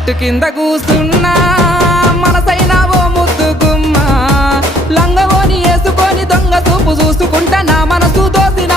చెట్టు కింద కూసున్నా మనసైనా ఓ ముద్దు గుమ్మ లంగవోని వేసుకొని దొంగ చూపు చూసుకుంటా నా మనసు దోసిన